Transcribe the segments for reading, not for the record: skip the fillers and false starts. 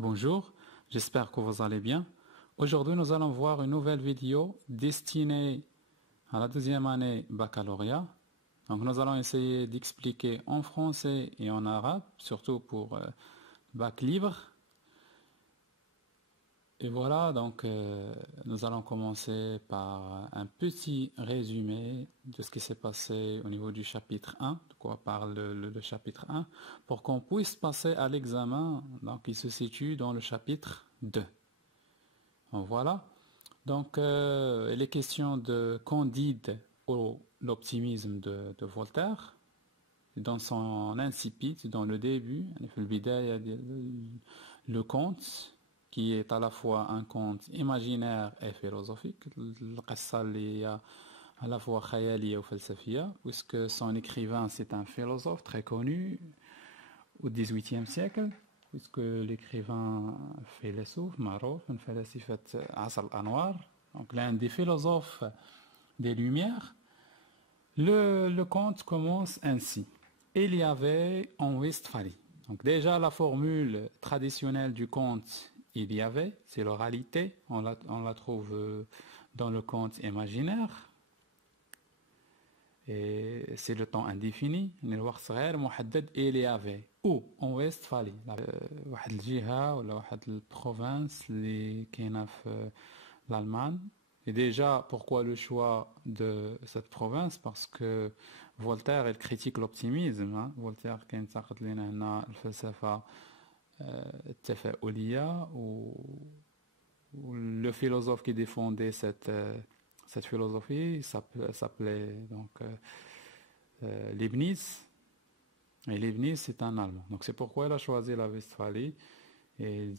Bonjour, j'espère que vous allez bien. Aujourd'hui, nous allons voir une nouvelle vidéo destinée à la deuxième année baccalauréat. Donc, nous allons essayer d'expliquer en français et en arabe, surtout pour bac libre. Et voilà, donc nous allons commencer par un petit résumé de ce qui s'est passé au niveau du chapitre 1, de quoi parle le chapitre 1, pour qu'on puisse passer à l'examen, donc il se situe dans le chapitre 2. Donc, voilà, donc les questions de Candide ou l'optimisme de Voltaire, dans son incipit, dans le début, le conte, qui est à la fois un conte imaginaire et philosophique, القصة اللي هي à la fois خيالية وفلسفية, puisque son écrivain c'est un philosophe très connu au XVIIIe siècle, puisque l'écrivain philosophe معروف من فلاسفة عصر الأنوار, donc l'un des philosophes des Lumières. Le conte commence ainsi. Il y avait en Westphalie. Donc déjà la formule traditionnelle du conte il y avait, c'est l'oralité, on la trouve dans le conte imaginaire. Et c'est le temps indéfini. Il y avait. Où en Westphalie. واحد الجهة ولا واحد البروفنس اللي كاينة في l'Allemagne. Et déjà, pourquoi le choix de cette province? Parce que Voltaire, il critique l'optimisme. Hein? Voltaire, qui ينتقد لنا هنا الفلسفة التفاؤلية, ou le philosophe qui défendait cette philosophie s'appelait donc Leibniz. Et Leibniz, c'est un Allemand. Donc c'est pourquoi il a choisi la Westphalie. Et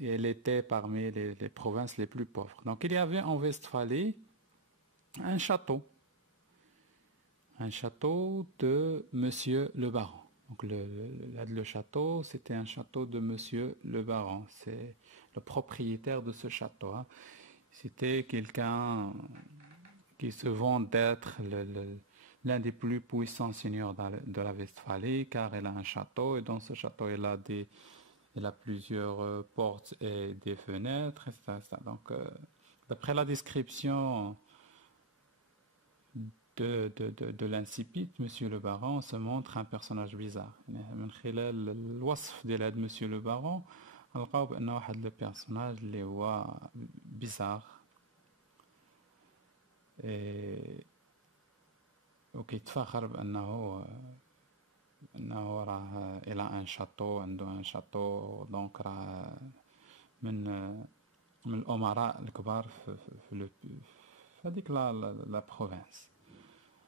elle était parmi les provinces les plus pauvres. Donc il y avait en Westphalie un château de Monsieur le Baron. Donc le château, c'était un château de Monsieur le Baron. C'est le propriétaire de ce château. Hein. C'était quelqu'un qui se vante d'être l'un des plus puissants seigneurs de la Westphalie, car il a un château, et dans ce château, il a plusieurs portes et des fenêtres, etc. Donc, d'après la description de l'incipit, Monsieur le Baron se montre un personnage bizarre. من خلال الوصف ديال Monsieur le Baron, نلقاو بأنه واحد le personnage اللي هو bizarre. وكيتفاخر بأنه راه إلى ان شاتو, عنده ان شاتو, دونك راه من الأمراء الكبار في هذيك la province.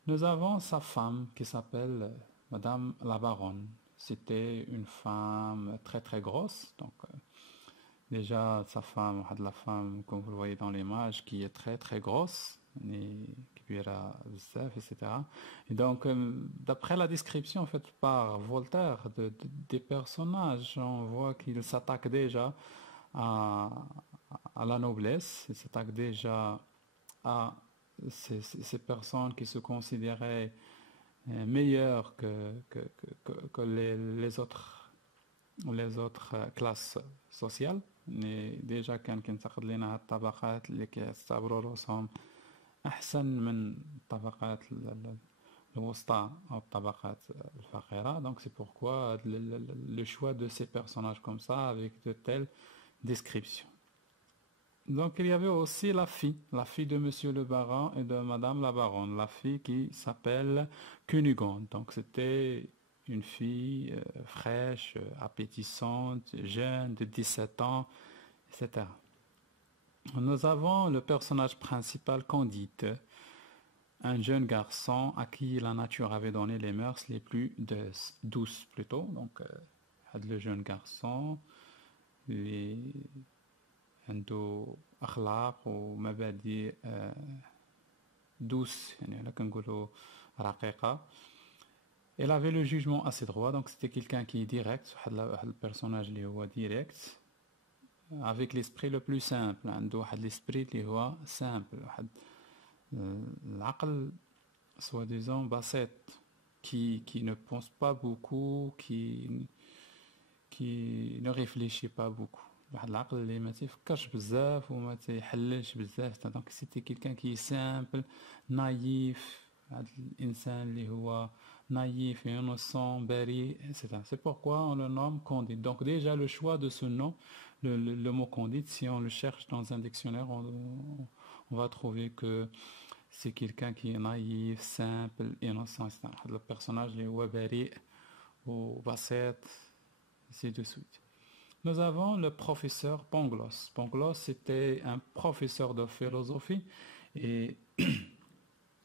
Nous avons sa femme qui s'appelle Madame la Baronne. C'était une femme très très grosse, donc déjà sa femme, la femme comme vous le voyez dans l'image, qui est très très grosse, etc. Et donc, d'après la description faite par Voltaire des personnages, on voit qu'il s'attaque déjà à la noblesse, il s'attaque déjà à ces personnes qui se considéraient meilleures que les autres classes sociales. déjà كان كينتقد لنا هاد الطبقات اللي كيعتبروا راسهم أحسن من الطبقات الوسطى أو الطبقات الفقيرة. Donc c'est pourquoi le choix de ces personnages comme ça avec de telles descriptions. Donc il y avait aussi la fille de Monsieur le Baron et de Madame la Baronne, la fille qui s'appelle Cunégonde. Donc c'était une fille fraîche, appétissante, jeune, de 17 ans, etc. Nous avons le personnage principal, Candide, un jeune garçon à qui la nature avait donné les mœurs les plus douces plutôt. Donc le jeune garçon, عنده أخلاق ومبادئ douce, يعني كنقولوا رقيقة. Elle avait le jugement assez droit, donc c'était quelqu'un qui est direct, le personnage اللي هو direct, avec l'esprit le plus simple. عنده واحد l'esprit اللي هو simple, واحد العقل soi-disant بسيط, qui ne pense pas beaucoup, qui qui ne réfléchit pas beaucoup. واحد العقل اللي ما تيفكرش بزاف وما تيحللش بزاف. Donc c'était quelqu'un qui est simple, naïf. هذا الإنسان اللي هو naïf et innocent, بريء, etc. C'est pourquoi on le nomme Candide. Donc déjà le choix de ce nom, le mot Candide, si on le cherche dans un dictionnaire, on va trouver que c'est quelqu'un qui est naïf, simple, innocent, etc. Le personnage اللي هو بريء وبسيط, ainsi de suite. Nous avons le professeur Pangloss. Pangloss, c'était un professeur de philosophie et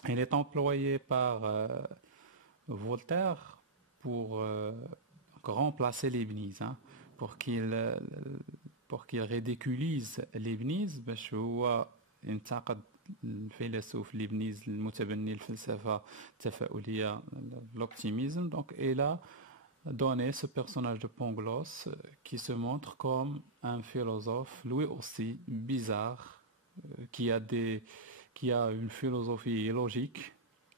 il est employé par Voltaire pour remplacer Leibniz, hein, pour qu'il ridiculise Leibniz باش هو انتقد الفيلسوف ليبنيز المتبني الفلسفة التفاؤلية, l'optimisme. Donc il a donné ce personnage de Pangloss qui se montre comme un philosophe lui aussi bizarre, qui a une philosophie logique,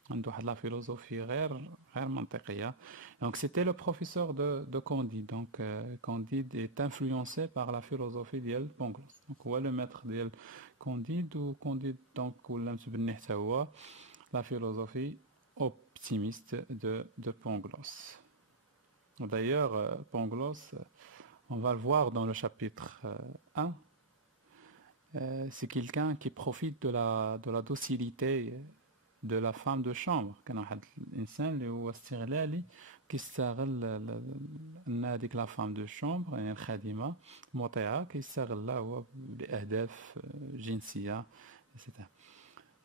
la philosophie غير منطقية. Donc c'était le professeur de Candide. Donc Candide est influencé par la philosophie ديال Pangloss. Donc هو le maître ديال Candide, ou Candide donc ولا متبني حتى هو la philosophie optimiste de Pangloss. D'ailleurs, Pangloss, on va le voir dans le chapitre 1, c'est quelqu'un qui profite de la docilité de la femme de chambre. كان واحد الإنسان اللي هو استغلالي كيستغل أن هذيك لا فام دو شومبر, يعني الخادمة مطيعة, كيستغلها هو لأهداف جنسية, etc.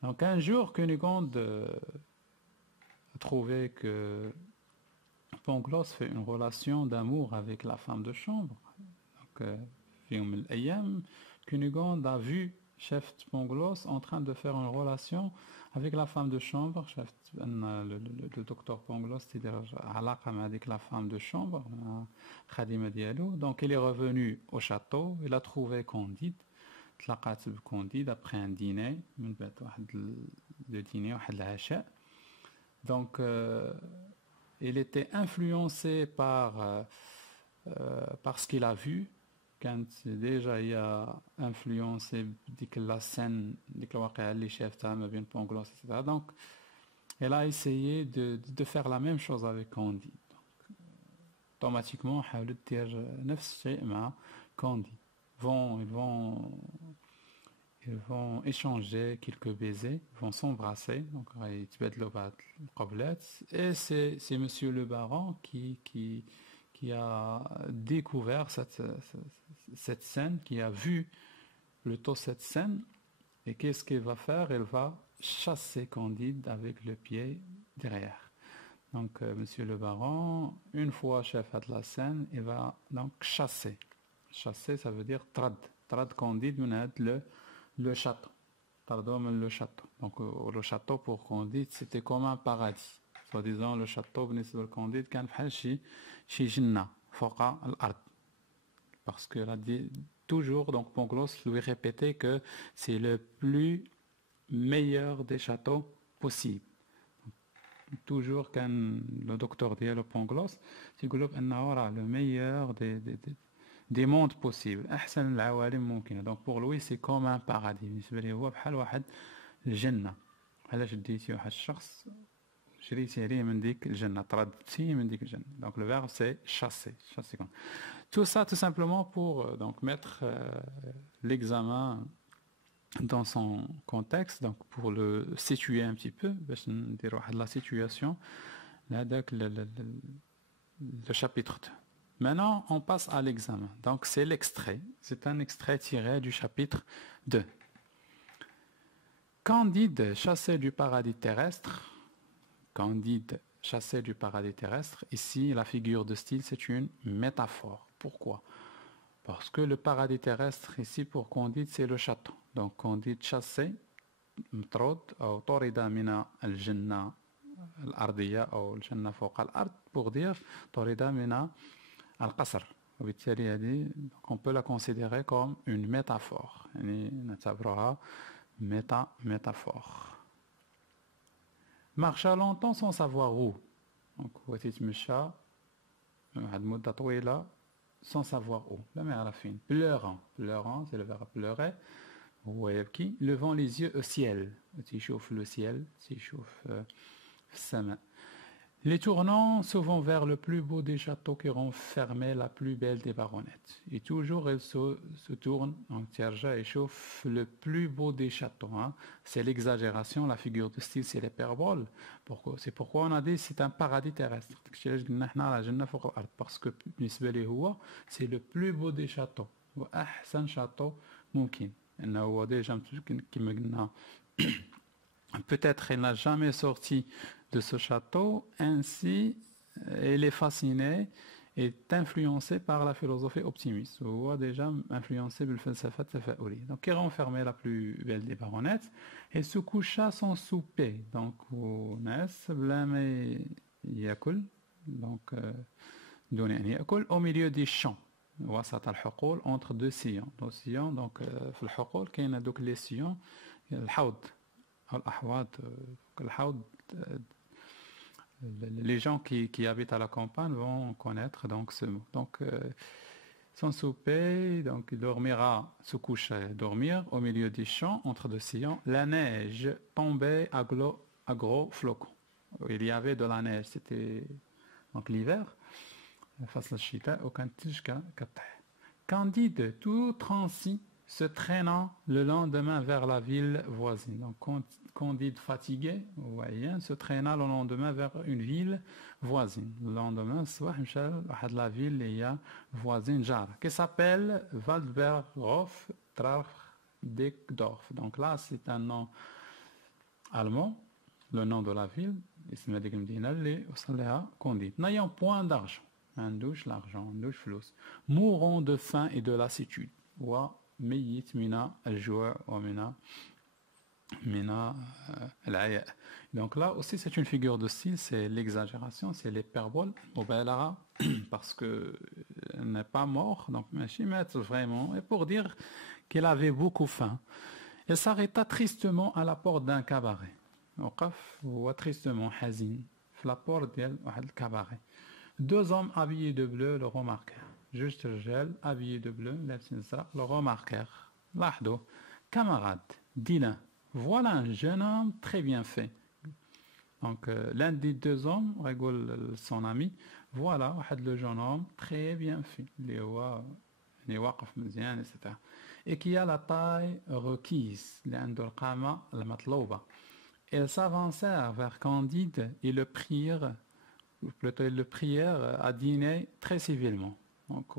Donc un jour, Cunégonde a trouvé que Pangloss fait une relation d'amour avec la femme de chambre. Donc, في يوم من الأيام, Cunégonde a vu chef Pangloss en train de faire une relation avec la femme de chambre. Le docteur Pangloss تيدير علاقة مع هذيك la femme de chambre, خادمة ديالو. Donc il est revenu au château, il a trouvé Candide, تلاقات بكونديد après un dîner, من بعد واحد le dîner, واحد العشاء. Donc il était influencé par ce qu'il a vu. Quand déjà il a influencé la scène, les chefs bien Pangloss, etc. Donc elle a essayé de faire la même chose avec Candide. Automatiquement, حاولت دير نفس الشيء مع Candide. Ils vont échanger quelques baisers, ils vont s'embrasser. Donc et c'est Monsieur le Baron qui a découvert cette scène, qui a vu plutôt cette scène. Et qu'est-ce qu'il va faire? Il va chasser Candide avec le pied derrière. Donc Monsieur le Baron, une fois chef de la scène, il va donc chasser. Chasser, ça veut dire trad Candide le château. Le château. Donc le château pour Candide, c'était comme un paradis. Soi-disant le château بالنسبة لكانديد كان بحال شي جنة فوق الأرض. Parce que là dit toujours, donc Pangloss lui répétait que c'est le plus meilleur des châteaux possibles. Toujours quand le docteur ديالو Pangloss يقول له أنه راه le meilleur des mondes possibles, أحسن العوالم ممكنة. Donc pour lui c'est comme un paradis. بالنسبة ليه هو بحال واحد الجنة. علاش ديتي واحد الشخص شريتي عليه من ديك الجنة, طردتيه من ديك الجنة. Donc le verbe c'est chasser. Tout ça tout simplement pour donc mettre l'examen dans son contexte, donc pour le situer un petit peu, باش ندير واحد la situation لهذاك le chapitre 2. Maintenant, on passe à l'examen. Donc, c'est l'extrait. C'est un extrait tiré du chapitre 2. Candide, chassé du paradis terrestre. Candide, chassé du paradis terrestre. Ici, la figure de style, c'est une métaphore. Pourquoi? Parce que le paradis terrestre, ici, pour Candide, c'est le château. Donc, Candide chassé, مطرود أو طرد من الجنة الأرضية أو الجنة فوق الأرض, pour dire طرد من القصر. وبالتالي هذه on peut la considérer comme une métaphore, يعني نعتبرها métaphore. marcha longtemps sans savoir où. donc هو تيتمشى واحد المدة طويلة sans savoir où. La mère fine, pleurant, pleurant, c'est le verbe pleurer. ويبكي, levant les yeux au ciel. تيشوف le ciel, تيشوف السماء. Les tournant souvent vers le plus beau des châteaux qui renfermait la plus belle des baronnettes. Et toujours elle se tourne, donc تيرجع يشوف le plus beau des châteaux. Hein. C'est l'exagération, la figure de style, c'est l'hyperbole. C'est pourquoi on a dit c'est un paradis terrestre. Parce que بالنسبة ليه هو, c'est le plus beau des châteaux. وأحسن château ممكن. إنه هو déjà كما قلنا peut-être il n'a jamais sorti de ce château, ainsi il est fasciné et influencé par la philosophie optimiste, ou déjà influencé par le falsafa tafaouli. Donc il renfermait la plus belle des baronnettes et se coucha sans souper. Donc au milieu des champs. وسط الحقول entre deux sillons. Deux sillons, donc في الحقول كاين دوك les sillons, الحوض أو الأحواض. الحوض, les gens qui habitent à la campagne vont connaître donc ce mot. Donc sans souper, donc il dormira, se coucher, dormir au milieu des champs entre deux sillons. La neige tombait à gros flocons. Il y avait de la neige, c'était donc l'hiver. فصل الشتاء وكانت الثلج كطيح. Candide, tout transi, se traînant le lendemain vers la ville voisine. Donc Candide fatigué, voyez, se traînant le lendemain vers une ville voisine. Le lendemain, الصباح مشى لواحد la ville اللي هي voisine جارة qui s'appelle Waldberghof Trachdorf. Donc là, c'est un nom allemand, le nom de la ville. اسم هذيك المدينة اللي وصل لها Candide. N'ayant point d'argent. Un douche l'argent, un douche flous. Mourant de faim et de lassitude. وميت من الجوع ومن العياء. Donc là aussi c'est une figure de style, c'est l'exagération, c'est l'hyperbole. Parce que n'est pas mort, donc vraiment, et pour dire qu'il avait beaucoup faim. Il s'arrêta tristement à la porte d'un cabaret. وقف هو tristement حزين في la porte ديال واحد الكاباري. Deux hommes habillés de bleu le remarquèrent. Juste gel, habillés de bleu, le remarquèrent. Lahdo, camarade, dit l'un, voilà un jeune homme très bien fait. Donc l'un des deux hommes, rigole son ami, voilà le jeune homme très bien fait. Etc. Et qui a la taille requise. Ils s'avancèrent vers Candide et le prirent. Plutôt ils le prièrent à dîner très civilement. Donc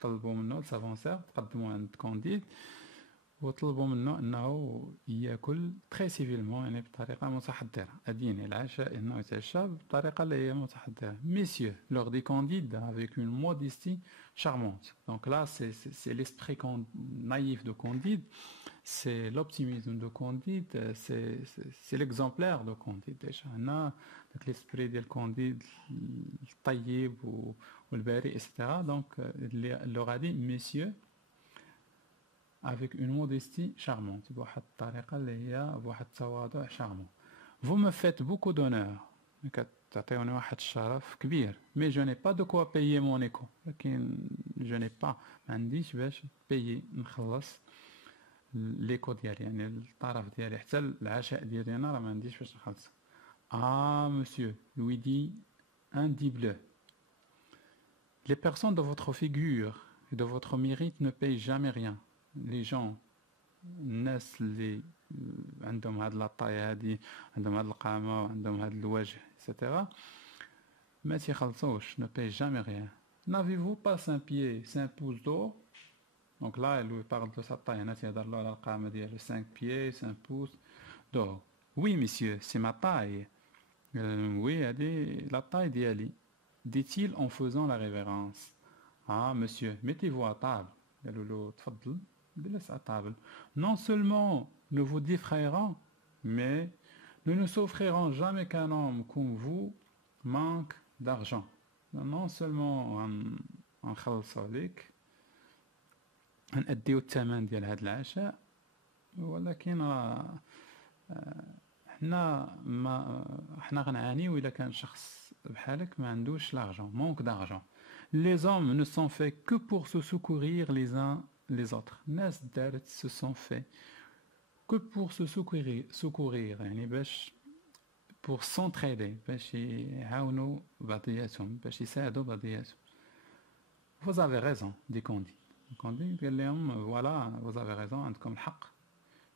طلبوا منه s'avancèrent تقدموا عند Candide وطلبوا منه انه ياكل très civilement, يعني بطريقه متحضره. الديني العشاء انه يتعشى بطريقه اللي هي متحضره. Messieurs, leur dit Candide avec une modestie charmante. Donc là c'est l'esprit naïf de Candide, c'est l'optimisme de Candide, c'est l'exemplaire de Candide déjà. Donc l'esprit de Candide, le taïeb ou le bari, etc. Donc il leur a dit, messieurs, avec une modestie charmante. Vous me faites beaucoup d'honneur. Mais je n'ai pas de quoi payer mon écho. Je n'ai pas. payer l'écho ديالي يعني الطرف ديالي حتى العشاء ديالي انا راه ما عنديش باش نخلص. Ah monsieur, lui dit un dit bleu. Les personnes de votre figure et de votre mérite ne payent jamais rien. Les gens, الناس اللي عندهم هاد لاطاي هادي عندهم هاد القامة وعندهم هاد الوجه etc. ما تيخلصوش, ne payent jamais rien. N'avez-vous pas 5 pieds, 5 pouces d'eau? Donc là, elle lui parle de sa taille. Il 5 pieds, 5 pouces d'or. Oui, monsieur, c'est ma taille. Oui, elle dit la taille d'Ali. Dit-il en faisant la révérence. Ah, monsieur, mettez-vous à table. Laisse à table. Non seulement nous vous défrayerons, mais nous ne souffrirons jamais qu'un homme comme vous manque d'argent. Non seulement en khalsalik, نأديو الثمن ديال هذا العشاء, ولكن راه حنا غنعانيو الا كان شخص بحالك ما عندوش لارجون, مونك دارجون. Les hommes ne sont faits que pour se secourir les uns les autres. Nas daret se sont faits que pour se secourir يعني pour s'entraider باش يعاونوا بعضياتهم باش يساعدوا بعضياتهم. Vous avez raison, dit Candy. Candy قال لهم voilà, vous avez raison, عندكم الحق.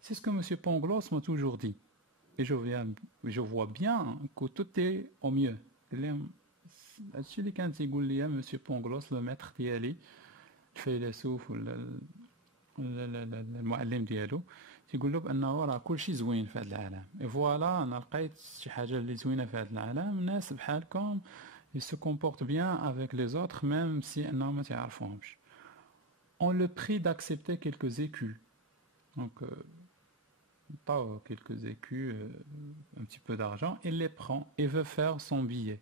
C'est ce que M. Pangloss m'a toujours dit. Et je vois bien que tout est au mieux. قال لهم هادشي اللي كان تيقول لي M. Pangloss le maître ديالي الفيلسوف ولا المعلم ديالو تيقول له بانه راه كلشي زوين في هذا العالم. اي فوالا انا لقيت شي حاجه اللي زوينه في هذا العالم، الناس بحالكم ils se comportent bien avec les autres même si انهم ما تعرفوهمش. On le prie d'accepter quelques écus. Donc pas quelques écus, un petit peu d'argent, il les prend et veut faire son billet.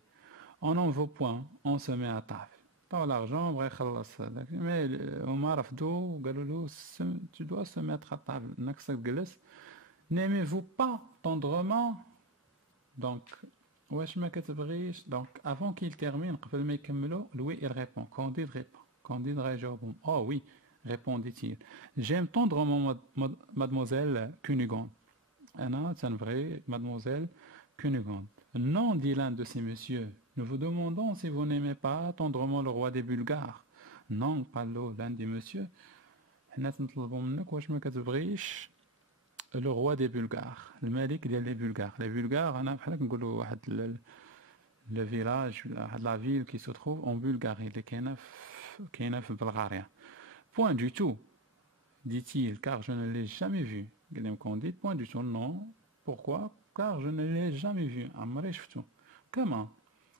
On n'en veut point, on se met à table. طاو l'argent بغا يخلص هذاك مي هما رفضوا وقالوا له tu dois se mettre à table انك تجلس. N'aimez-vous pas tendrement? Donc واش ما كتبغيش؟ Donc avant qu'il termine قبل ما يكملوا Louis il répond. Candide répond. Candide réjoue. Oh oui, répondit-il. J'aime tendrement mademoiselle Cunégonde. أنا تنبغي mademoiselle Cunégonde. Non, dit l'un de ces messieurs, nous vous demandons si vous n'aimez pas tendrement le roi des Bulgares. Non, قال l'un des messieurs, حنا تنطلبوا منك واش ما كتبغيش le roi des Bulgares, الملك ديال les Bulgares. Les Bulgares, أنا بحال كنقولوا واحد le village, la ville qui se trouve en Bulgarie, اللي كاينه في بلغاريا. Point du tout, dit-il, car je ne l'ai jamais vu. قال لهم Candide, point du tout, non. Pourquoi? Car je ne l'ai jamais vu. Comment?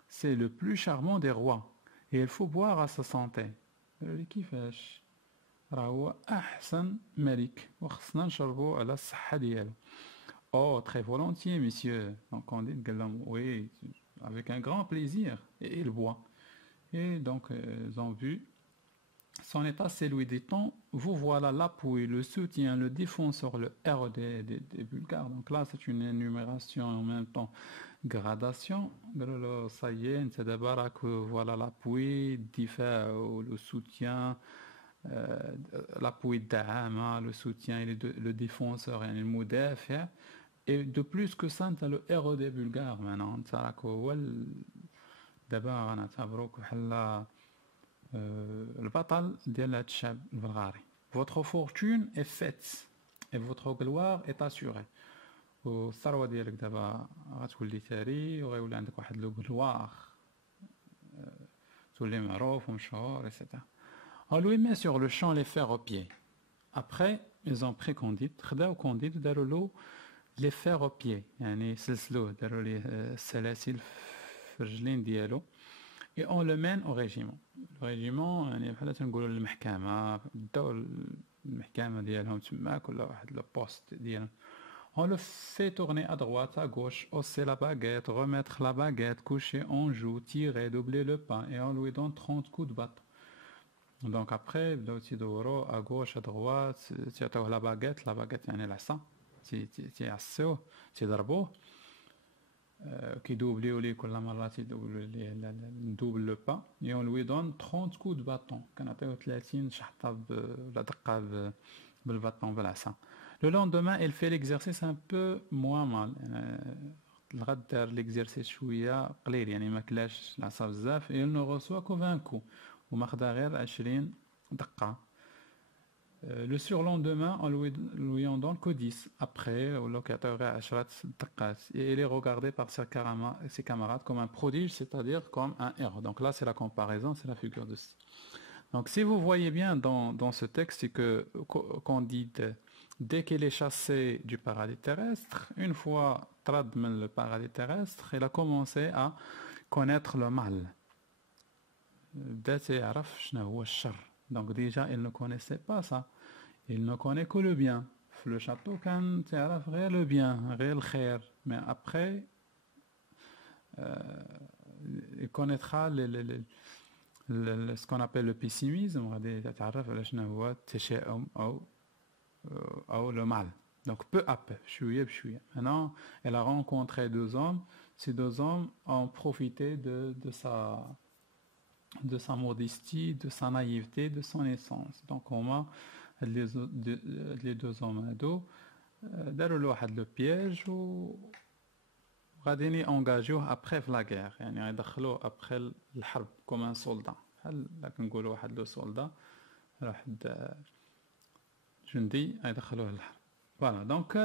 C'est le plus charmant des rois et il faut boire à sa santé. كيفاش؟ راه هو أحسن ملك وخصنا نشربوا على الصحة ديالو. Oh, très volontiers, monsieur. Donc Candide قال لهم oui, avec un grand plaisir. Et il boit. Et donc ils ont vu son état, c'est lui dit-on, vous voilà l'appui, le soutien, le défenseur, le héros des Bulgares. Donc là, c'est une énumération en même temps gradation. Ça y est, c'est d'abord que voilà l'appui, le soutien, l'appui d'Ahama, le soutien et le défenseur et le modèle. Et de plus que ça, c'est le héros des Bulgares maintenant. D'abord, on a tabrouk البطل ديال هذا الشعب البلغاري. Votre fortune est faite et votre gloire est assurée. والثروة ديالك دابا غتولي ثري وغيولي عندك واحد لو غلوار تولي معروف ومشهور etc. On lui met sur le champ les fers aux pieds. Après ils ont pris Candide, خداو Candide وداروا له les fers aux pieds يعني سلسلوه داروا ليه السلاسل في الرجلين ديالو. Et on le mène au régiment. Le régiment يعني بحال تنقولوا المحكمة بداو المحكمة ديالهم تماك ولا واحد لو بوست ديالهم. On le fait tourner à droite, à gauche, hausser la baguette, remettre la baguette, coucher en joue, tirer, doubler le pas et on lui donne 30 coups de bâton. Donc après بداو تيدوروا à gauche, à droite, تيعطيوه la baguette يعني العصا تيعصيوه تيضربوه كيدوبليو ليه كل مرة تيدوبليو ليه ندوبل لو با et on lui donne 30 coups de bâton. كنعطيوه 30 شحطة ولا دقة بالباطون بالعصا. Le lendemain, il fait l'exercice un peu moins mal. الغد دار l'exercice شوية قليل يعني ما كلاش العصا بزاف. Il ne reçoit que 20 coups وما خدا غير 20 دقة. Le surlendemain, on lui en donne que 10. Après, au locataire il est regardé par ses camarades comme un prodige, c'est-à-dire comme un héros. Donc là, c'est la comparaison, c'est la figure de style. Donc si vous voyez bien dans ce texte, c'est que Candide, dès qu'il est chassé du paradis terrestre, une fois tradmen le paradis terrestre, il a commencé à connaître le mal. Donc déjà, il ne connaissait pas ça. Il ne connaît que le bien. Le château, quand tu as le bien, le khair. Mais après, il connaîtra ce qu'on appelle le pessimisme. Ou le mal. Donc peu à peu, maintenant, elle a rencontré deux hommes. Ces deux hommes ont profité de sa de sa modestie, de sa naïveté, de son essence. Donc هما les deux hommes هادو داروا له واحد لو بياج و غاديين يانجاجيوه ابخي في لا غير، يعني غيدخلوه ابخي الحرب كوم ان سولدا، بحال كنقولوا واحد لو سولدا، واحد جندي غيدخلوه للحرب. Voilà, donc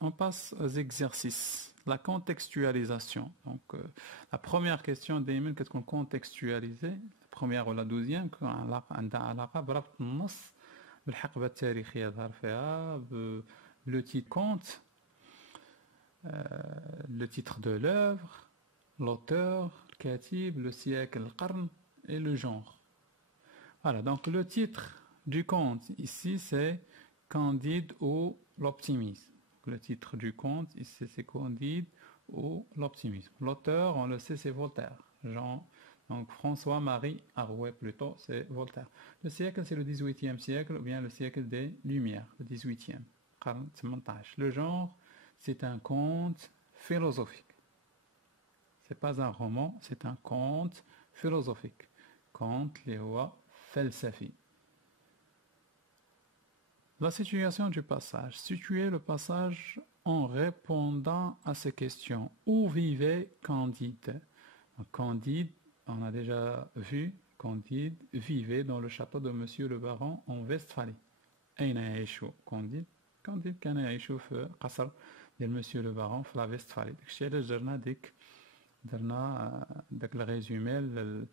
on passe aux exercices. La contextualisation. Donc la première question دائما كتكون contextualiser. La première ou la deuxième عندها علاقة بربط النص بالحقبة التاريخية ظهر فيها، le titre compte, le titre de l'œuvre, l'auteur, le katib, le siècle, le qarn et le genre. Voilà, donc le titre du conte ici c'est Candide ou l'optimisme. Le titre du conte ici c'est Candide ou l'optimisme. L'auteur, on le sait, c'est Voltaire. Donc François-Marie Arouet plutôt, c'est Voltaire. Le siècle c'est le 18e siècle ou bien le siècle des Lumières, le 18e. Le genre, c'est un conte philosophique. C'est pas un roman, c'est un conte philosophique. Conte les rois falsafi. La situation du passage. Situer le passage en répondant à ces questions. Où vivait Candide? Candide, on a déjà vu, Candide vivait dans le château de Monsieur le Baron en Westphalie. أين يعيش Candide? Candide كان يعيش في قصر ديال Monsieur le Baron في la Westphalie. داكشي علاش درنا داك الرésumé le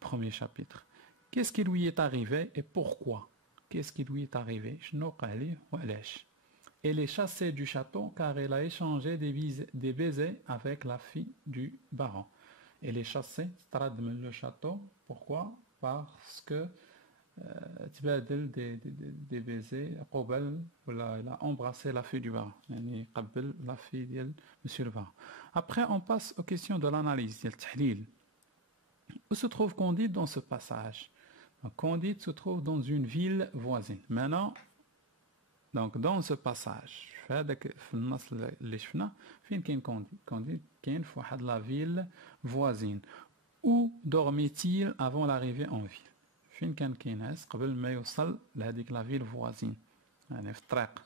premier chapitre. Qu'est-ce qui lui est arrivé et pourquoi? Qu'est-ce qui lui est arrivé? شنو وقع ليه وعلاش؟ Elle est chassée du château car elle a échangé des baisers avec la fille du baron. Elle est chassée, strad من le château. Pourquoi? Parce que تبادل des baisers قبل ولا il a embrassé la fille du baron. يعني قبل la fille ديال monsieur le baron. Après on passe aux questions de l'analyse ديال التحليل. Où se trouve Candide dans ce passage? Donc, Candide se trouve dans une ville voisine. Maintenant, donc dans ce passage, في النص اللي شفنا فين كاين كونديد؟ كونديد كاين في واحد la ville voisine. Où dormait-il avant l'arrivée en ville? فين كان كيناس قبل ما يوصل لهذيك la ville voisine؟ يعني في الطريق.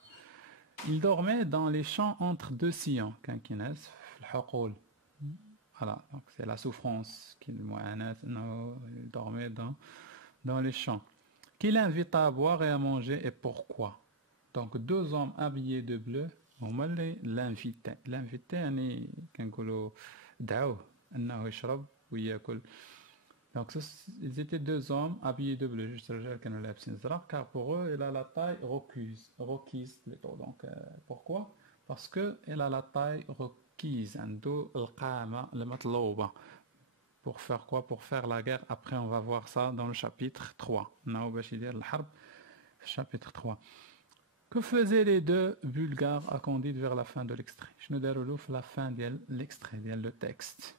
Il dormait dans les champs entre deux sillons. كان كيناس في الحقول. Voilà, donc c'est la souffrance qu'il il dormait dans les champs. Qui l'invita à boire et à manger et pourquoi? Donc deux hommes habillés de bleu هما اللي l'invitaient. L'invité يعني كنقولوا دعوه انه يشرب وياكل. Donc ils étaient deux hommes habillés de bleu. Juste الرجال كانوا لابسين زرق car pour eux il a la taille requise plutôt. Donc pourquoi? Parce que il a la taille requise عنده القامة المطلوبة. Pour faire quoi? Pour faire la guerre. Après, on va voir ça dans le chapitre 3. Chapitre 3. Que faisaient les deux Bulgares à Candide vers la fin de l'extrait? Je nous déroule la fin de l'extrait, le texte.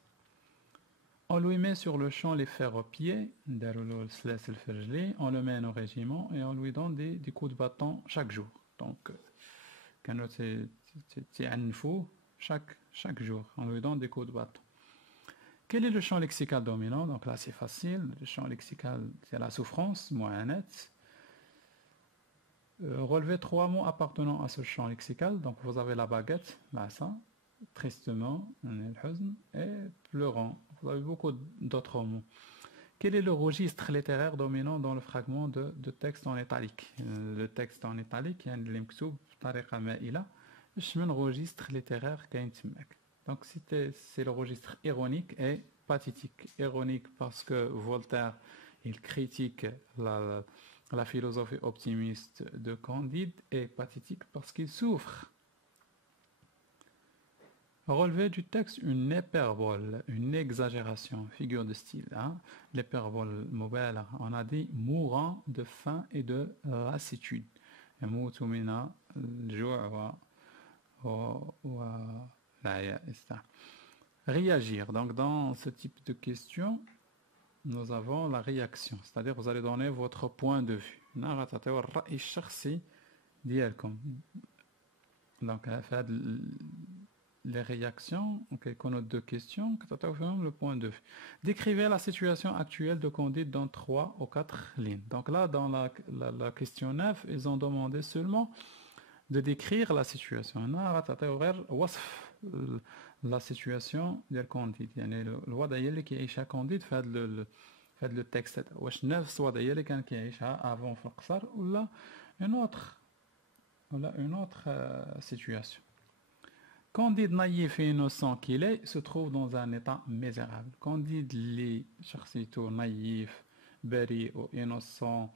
On lui met sur le champ les fers aux pieds, on le mène au régiment et on lui donne des coups de bâton chaque jour. Donc, chaque jour, on lui donne des coups de bâton. Quel est le champ lexical dominant? Donc là, c'est facile. Le champ lexical, c'est la souffrance, moyenette. Relevez trois mots appartenant à ce champ lexical. Donc vous avez la baguette, l'asa, tristement, et pleurant. Vous avez beaucoup d'autres mots. Quel est le registre littéraire dominant dans le fragment de texte en italique? Le texte en italique, il y a l'imksoub, tariqa ma'ila. Le registre littéraire qui est donc c'est le registre ironique et pathétique. Ironique parce que Voltaire il critique la philosophie optimiste de Candide, et pathétique parce qu'il souffre. Relever du texte une hyperbole, une exagération, figure de style. Hein? L'hyperbole mobile, on a dit mourant de faim et de lassitude. Réagir. Donc dans ce type de question, nous avons la réaction, c'est-à-dire vous allez donner votre point de vue. Donc les réactions, okay, connotent deux questions, le point de vue. Décrivez la situation actuelle de Candide dans 3 ou 4 lignes. Donc là, dans la question 9, ils ont demandé seulement de décrire la situation. La situation de Candide. الوضع اللي كيعيشها Candide في هذا le texte. واش نفس الوضع اللي كان كيعيشها avant في القصر ولا une autre situation. Candide naïf et innocent qu'il est se trouve dans un état misérable. Candide li شخصيته naïf, بريء ou innocent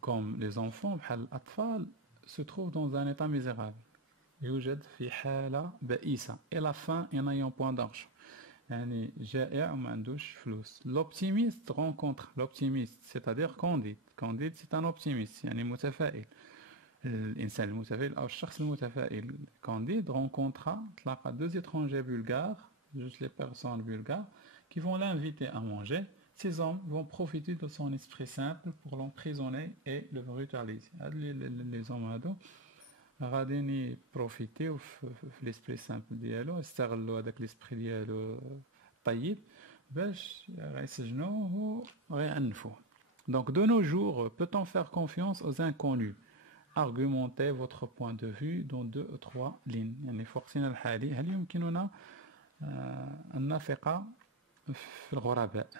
comme les enfants بحال الأطفال se trouve dans un état misérable. يوجد في حالة بئيسة et la fin en ayant point d'argent. يعني جائع وما عندوش فلوس. L'optimiste rencontre l'optimiste, c'est-à-dire Candide. Candide c'est un optimiste, يعني متفائل. الإنسان المتفائل أو الشخص المتفائل. Candide rencontra تلاقى deux étrangers bulgares, juste les personnes bulgares, qui vont l'inviter à manger. Ces hommes vont profiter de son esprit simple pour l'emprisonner et le brutaliser. Les hommes هادو غاديين يبروفيتيو في l'esprit simple ديالو, يستغلوا هذاك l'esprit ديالو طيب باش غيسجنوه وغيعنفوه. Donc de nos jours, peut-on faire confiance aux inconnus? Argumentez votre point de vue dans 2 ou 3 lignes. يعني في وقتنا الحالي هل يمكننا أن نثق في الغرباء؟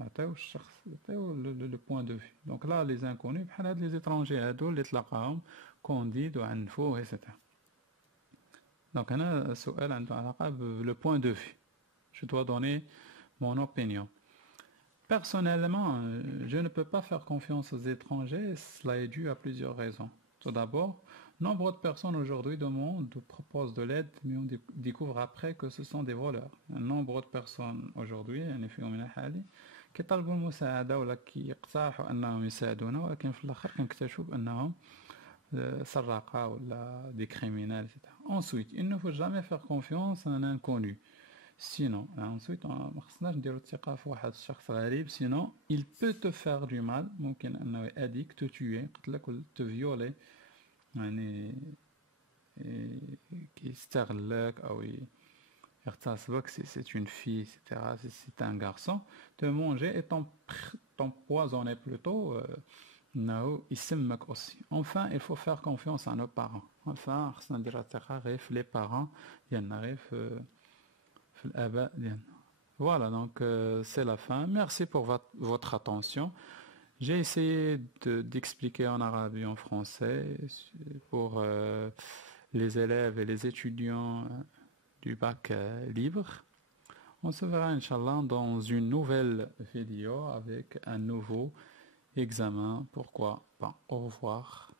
عطيو الشخص عطيو لو بوين دو في. دونك لا لي زانكوني بحال هاد لي زيترونجي هادو اللي تلاقاهم كونديد وعنفوه ايتترا. دونك هنا السؤال عنده علاقه بلو بوين دو في. Je dois donner mon opinion. Personnellement, je ne peux pas faire confiance aux étrangers. Cela est dû à plusieurs raisons. Tout d'abord, nombre de personnes aujourd'hui demandent ou proposent de l'aide, mais on découvre après que ce sont des voleurs. Un nombre de personnes aujourd'hui, يعني في يومنا الحالي كيطلبوا المساعدة ولا كيقترحوا أنهم يساعدونا, ولكن في الآخر كنكتشفوا بأنهم سراقة ولا des criminels, etc. Ensuite, il ne faut jamais faire confiance à un inconnu. Sinon, ensuite, ما خصناش نديرو الثقة في واحد الشخص غريب. Sinon, il peut te faire du mal. ممكن أنه يأذيك, te tuer, يقتلك ولا te violer. يعني كيستغلك أو يغتصبك si c'est une fille, etc. Si c'est un garçon, te manger et t'empoisonner plutôt. إنه يسمك aussi. Enfin, il faut faire confiance à nos parents. Enfin, خصنا نديرو الثقة غير في les parents ديالنا, غير في الآباء ديالنا. Voilà, donc c'est la fin. Merci pour votre attention. J'ai essayé d'expliquer en arabe et en français pour les élèves et les étudiants du bac libre. On se verra, Inch'Allah, dans une nouvelle vidéo avec un nouveau examen. Pourquoi pas. Au revoir.